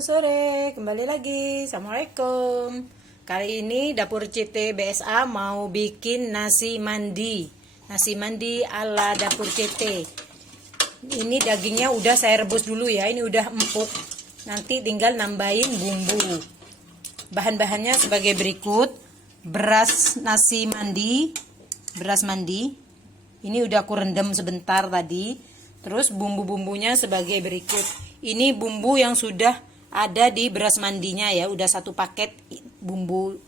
sore, kembali lagi. Assalamualaikum. Kali ini dapur CT BSA mau bikin nasi mandi. Nasi mandi ala dapur CT. Ini dagingnya udah saya rebus dulu ya. Ini udah empuk. Nanti tinggal nambahin bumbu. Bahan-bahannya sebagai berikut. Beras nasi mandi, beras mandi. Ini udah aku rendam sebentar tadi. Terus bumbu-bumbunya sebagai berikut. Ini bumbu yang sudah ada di beras mandinya ya, udah satu paket bumbu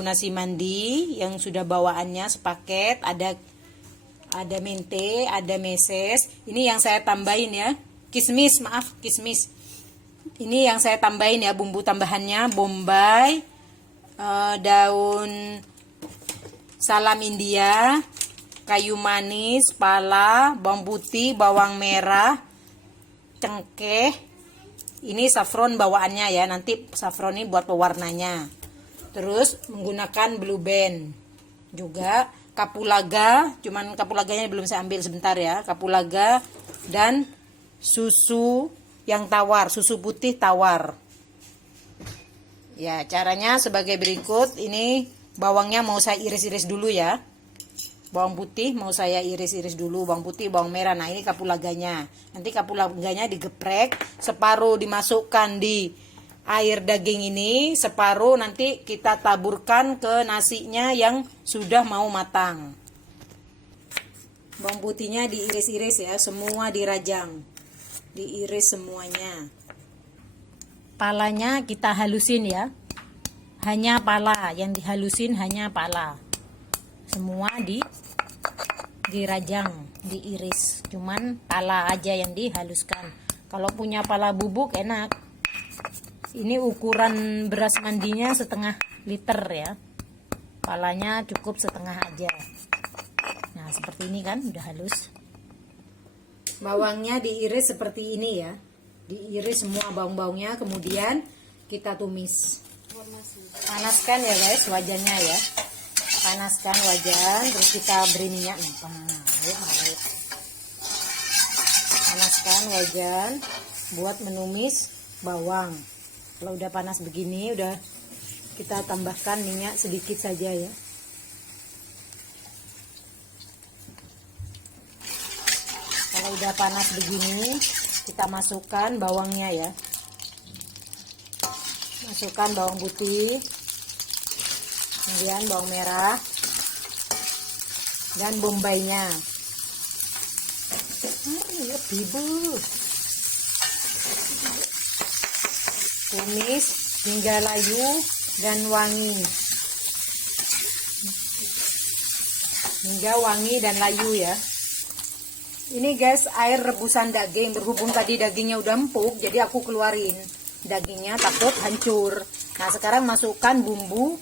nasi mandi yang sudah bawaannya sepaket, ada mente, ada meses. Ini yang saya tambahin ya, kismis, maaf kismis. Ini yang saya tambahin ya, bumbu tambahannya bombay, daun salam India, kayu manis, pala, bawang putih, bawang merah, cengkeh. Ini saffron bawaannya ya, nanti saffron ini buat pewarnanya. Terus menggunakan blue band juga, kapulaga, cuman kapulaganya belum saya ambil, sebentar ya. Kapulaga dan susu yang tawar, susu putih tawar ya. Caranya sebagai berikut. Ini bawangnya mau saya iris-iris dulu ya. Bawang putih mau saya iris-iris dulu, bawang putih, bawang merah. Nah, ini kapulaganya. Nanti kapulaganya digeprek, separuh dimasukkan di air daging ini, separuh nanti kita taburkan ke nasinya yang sudah mau matang. Bawang putihnya diiris-iris ya, semua dirajang. Diiris semuanya. Palanya kita halusin ya. Hanya pala, yang dihalusin hanya pala. Semua dirajang, diiris, cuman pala aja yang dihaluskan. Kalau punya pala bubuk enak. Ini ukuran beras mandinya setengah liter ya, palanya cukup setengah aja. Nah seperti ini kan udah halus. Bawangnya diiris seperti ini ya, diiris semua bawang-bawangnya, kemudian kita tumis. Panaskan ya guys wajannya ya, panaskan wajan, terus kita beri minyak. Panaskan wajan buat menumis bawang. Kalau udah panas begini, udah kita tambahkan minyak sedikit saja ya. Kalau udah panas begini, kita masukkan bawangnya ya. Masukkan bawang putih, kemudian bawang merah dan bombaynya. Tumis hingga layu dan wangi. Hingga wangi dan layu ya. Ini guys air rebusan daging, berhubung tadi dagingnya udah empuk, jadi aku keluarin dagingnya takut hancur. Nah sekarang masukkan bumbu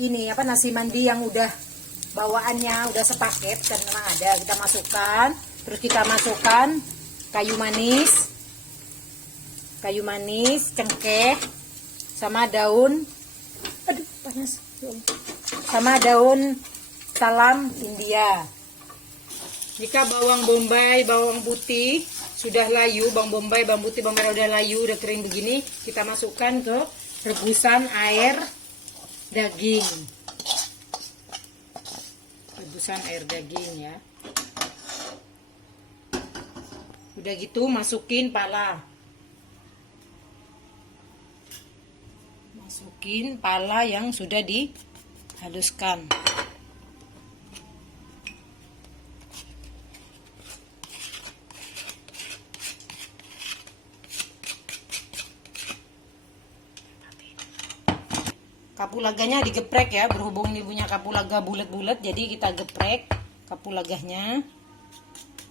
ini apa, nasi mandi yang udah bawaannya udah sepaket kan, memang ada, kita masukkan. Terus kita masukkan kayu manis, cengkeh, sama daun, aduh panas, sama daun salam India. Jika bawang bombay, bawang putih sudah layu, bawang bombay, bawang putih, bawang merah udah layu, udah kering begini, kita masukkan ke rebusan air daging. Rebusan air daging ya. Udah gitu masukin pala. Masukin pala yang sudah dihaluskan. Kapulaganya digeprek ya, berhubung ini punya kapulaga bulat-bulat, jadi kita geprek kapulaganya.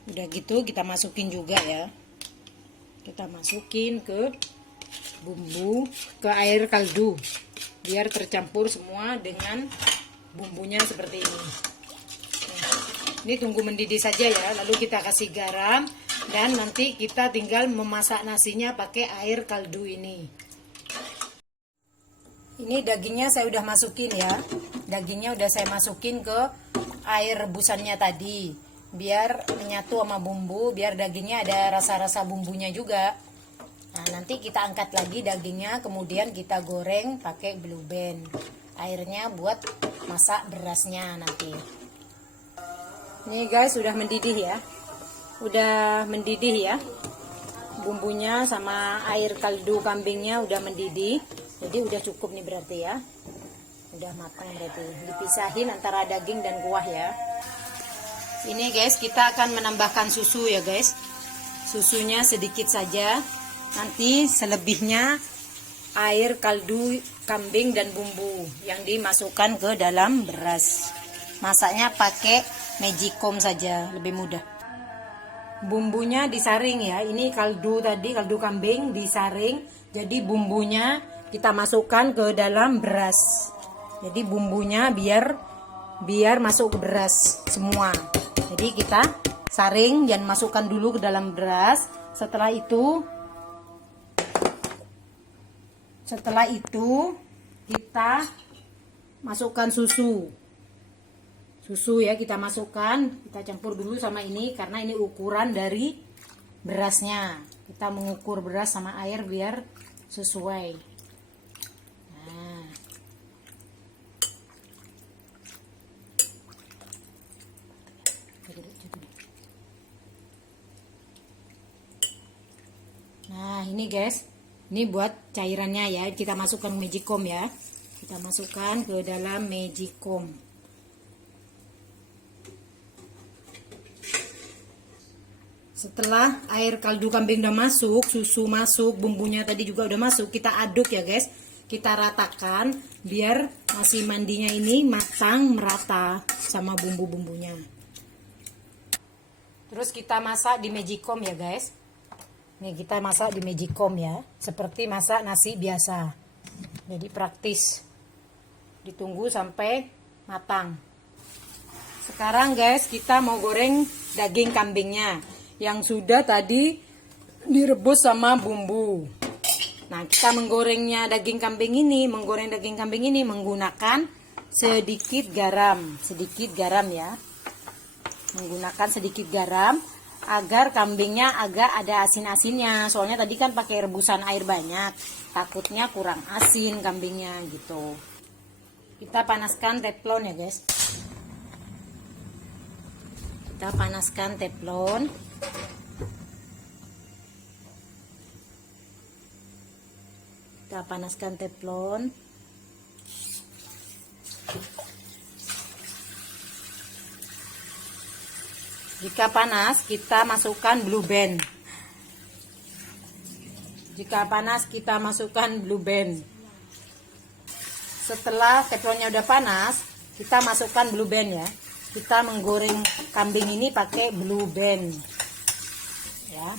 Udah gitu kita masukin juga ya. Kita masukin ke bumbu, ke air kaldu, biar tercampur semua dengan bumbunya seperti ini. Ini tunggu mendidih saja ya, lalu kita kasih garam, dan nanti kita tinggal memasak nasinya pakai air kaldu ini. Ini dagingnya saya udah masukin ya. Dagingnya udah saya masukin ke air rebusannya tadi. Biar menyatu sama bumbu, biar dagingnya ada rasa-rasa bumbunya juga. Nah, nanti kita angkat lagi dagingnya, kemudian kita goreng pakai blue band. Airnya buat masak berasnya nanti. Ini guys, sudah mendidih ya. Udah mendidih ya. Bumbunya sama air kaldu kambingnya udah mendidih. Jadi udah cukup nih berarti ya. Udah matang berarti. Dipisahin antara daging dan kuah ya. Ini guys, kita akan menambahkan susu ya guys. Susunya sedikit saja. Nanti selebihnya air kaldu kambing dan bumbu yang dimasukkan ke dalam beras. Masaknya pakai magicom saja, lebih mudah. Bumbunya disaring ya. Ini kaldu tadi, kaldu kambing disaring. Jadi bumbunya kita masukkan ke dalam beras. Jadi bumbunya biar masuk ke beras semua. Jadi kita saring dan masukkan dulu ke dalam beras. Setelah itu kita masukkan susu ya, kita masukkan, kita campur dulu sama ini karena ini ukuran dari berasnya. Kita mengukur beras sama air biar sesuai. Nah ini guys, ini buat cairannya ya, kita masukkan magicom ya. Kita masukkan ke dalam magicom. Setelah air kaldu kambing udah masuk, susu masuk, bumbunya tadi juga udah masuk, kita aduk ya guys. Kita ratakan biar nasi mandinya ini matang merata sama bumbu-bumbunya. Terus kita masak di magicom ya guys. Nih kita masak di magicom ya, seperti masak nasi biasa. Jadi praktis. Ditunggu sampai matang. Sekarang guys, kita mau goreng daging kambingnya yang sudah tadi direbus sama bumbu. Nah, kita menggoreng daging kambing ini menggunakan sedikit garam ya. Menggunakan sedikit garam agar kambingnya agak ada asin-asinnya. Soalnya tadi kan pakai rebusan air banyak, takutnya kurang asin kambingnya gitu. Kita panaskan teflon ya guys. Kita panaskan teflon. Kita panaskan teflon. Jika panas, kita masukkan blue band. Jika panas, kita masukkan blue band. Setelah teflonnya udah panas, kita masukkan blue band ya. Kita menggoreng kambing ini pakai blue band. Ya.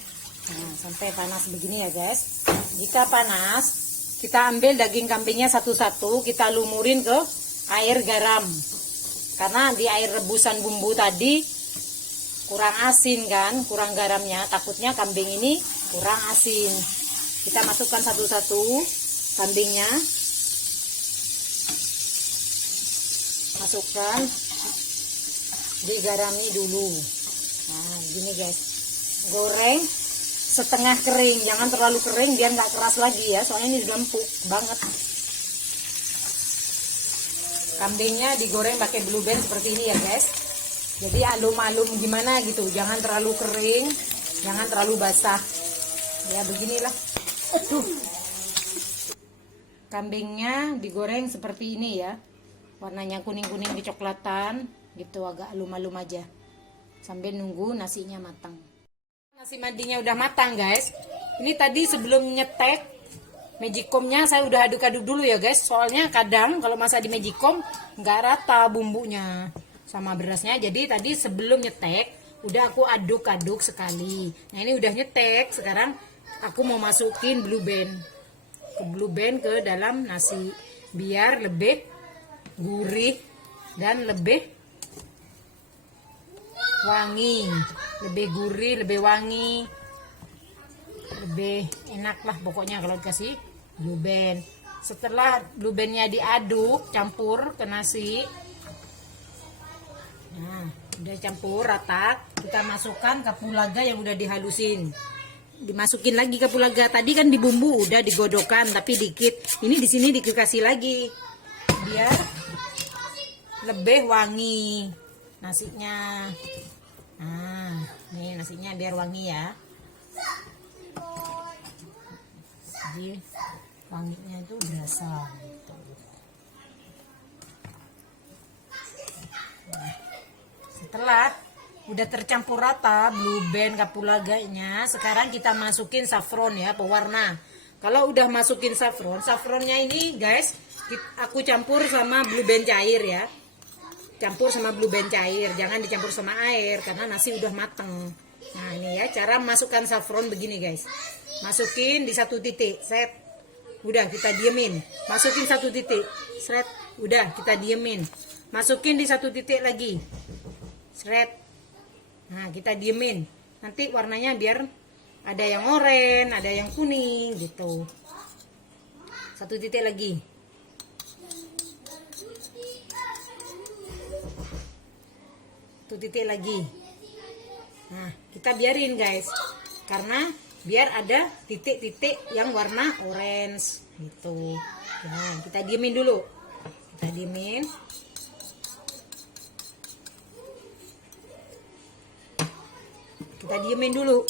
Nah, sampai panas begini ya guys. Jika panas, kita ambil daging kambingnya satu-satu, kita lumurin ke air garam. Karena di air rebusan bumbu tadi kurang asin kan, kurang garamnya, takutnya kambing ini kurang asin. Kita masukkan satu-satu kambingnya, masukkan, digarami dulu. Nah gini guys, goreng setengah kering, jangan terlalu kering biar nggak keras lagi ya, soalnya ini udah empuk banget. Kambingnya digoreng pakai blue band seperti ini ya guys. Jadi alum-alum gimana gitu, jangan terlalu kering, jangan terlalu basah. Ya beginilah. Aduh. Kambingnya digoreng seperti ini ya. Warnanya kuning-kuning kecoklatan, gitu agak alum-alum aja. Sambil nunggu nasinya matang. Nasi mandinya udah matang guys. Ini tadi sebelum nyetek magicomnya saya udah aduk-aduk dulu ya guys. Soalnya kadang kalau masak di magicom nggak rata bumbunya sama berasnya, jadi tadi sebelum nyetek udah aku aduk-aduk sekali. Nah ini udah nyetek, sekarang aku mau masukin blue band ke dalam nasi biar lebih gurih dan lebih wangi, lebih gurih, lebih wangi, lebih enak lah pokoknya kalau dikasih blue band. Setelah blue bandnya diaduk campur ke nasi, nah udah campur rata, kita masukkan kapulaga yang udah dihalusin. dimasukin lagi kapulaga. Tadi kan di bumbu udah digodokan tapi dikit. Ini di sini dikasih lagi biar lebih wangi nasinya. Nah, nih nasinya biar wangi ya. Jadi wanginya itu berasa gitu. Setelah udah tercampur rata blue band kapulaganya, sekarang kita masukin saffron ya, pewarna. Kalau udah masukin saffron, saffronnya ini guys, aku campur sama blue band cair ya. Campur sama blue band cair, jangan dicampur sama air karena nasi udah mateng. Nah ini ya cara masukkan saffron begini guys. Masukin di satu titik, set. Udah kita diemin. Masukin satu titik, set. Udah kita diemin. Masukin di satu titik lagi, seret. Nah kita diemin. Nanti warnanya biar ada yang oranye, ada yang kuning gitu. Satu titik lagi. Satu titik lagi. Nah kita biarin guys, karena biar ada titik-titik yang warna orange gitu. Nah kita diemin dulu. Kita diemin. Kita diemin dulu.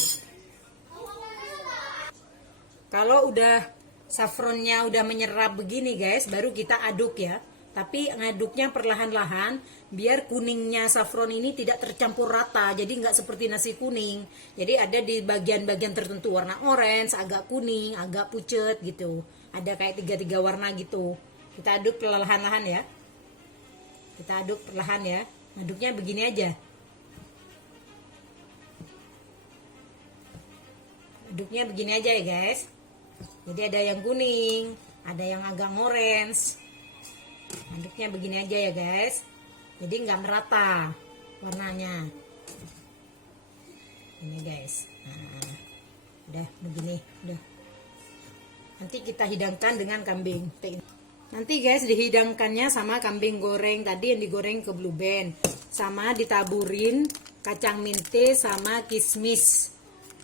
Kalau udah saffronnya udah menyerap begini guys, baru kita aduk ya. Tapi ngaduknya perlahan-lahan biar kuningnya saffron ini tidak tercampur rata. Jadi nggak seperti nasi kuning. Jadi ada di bagian-bagian tertentu warna orange, agak kuning, agak pucet gitu. Ada kayak tiga warna gitu. Kita aduk perlahan-lahan ya. Kita aduk perlahan ya. Aduknya begini aja. Aduknya begini aja ya guys. Jadi ada yang kuning, ada yang agak orange. Aduknya begini aja ya guys. Jadi nggak merata warnanya. Ini guys. Nah, udah begini, udah. Nanti kita hidangkan dengan kambing. Nanti guys dihidangkannya sama kambing goreng tadi yang digoreng ke blue band, sama ditaburin kacang mente sama kismis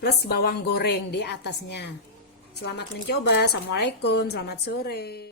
plus bawang goreng di atasnya. Selamat mencoba. Assalamualaikum, selamat sore.